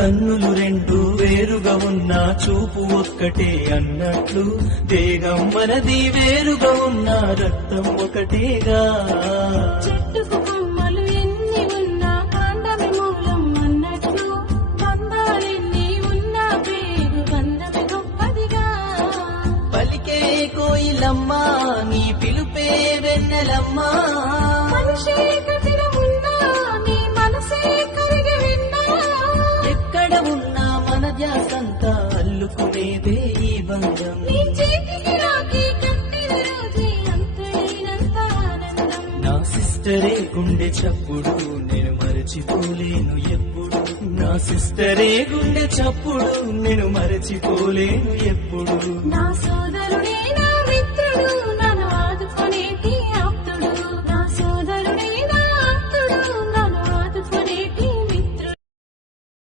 కన్నులు రెండు వేరుగా ఉన్న చూపు ఒక్కటే అన్నట్లు దేగం మనది వేరుగా ఉన్న రక్తం ఒకటేగా. చెట్టుకు కొమ్మలు ఎన్ని ఉన్నా కాండమే మూలం అన్నట్లు బంధాలెన్ని ఉన్నా పేరు బంధమే గొప్పదిగా. పలికే కోయిలమ్మా నీ పిలుపే వెన్నెలమ్మా, మనిషే కదిల ఉన్నా నీ మనసే కరిగి విన్నా. ఎక్కడ ఉన్నా మన ధ్యాసంతా అల్లుకునేదే ఈ బంధం. నీ చేతికి రాఖీ కట్టిన రోజే అంతైనంత ఆనందం. నా సిస్టరే గుండె చప్పుడు నేను మరచిపోలేను ఎప్పుడు, నా సిస్టరే గుండె చప్పుడు నేను మరచిపోలేను ఎప్పుడు. నా సోదరుడే నా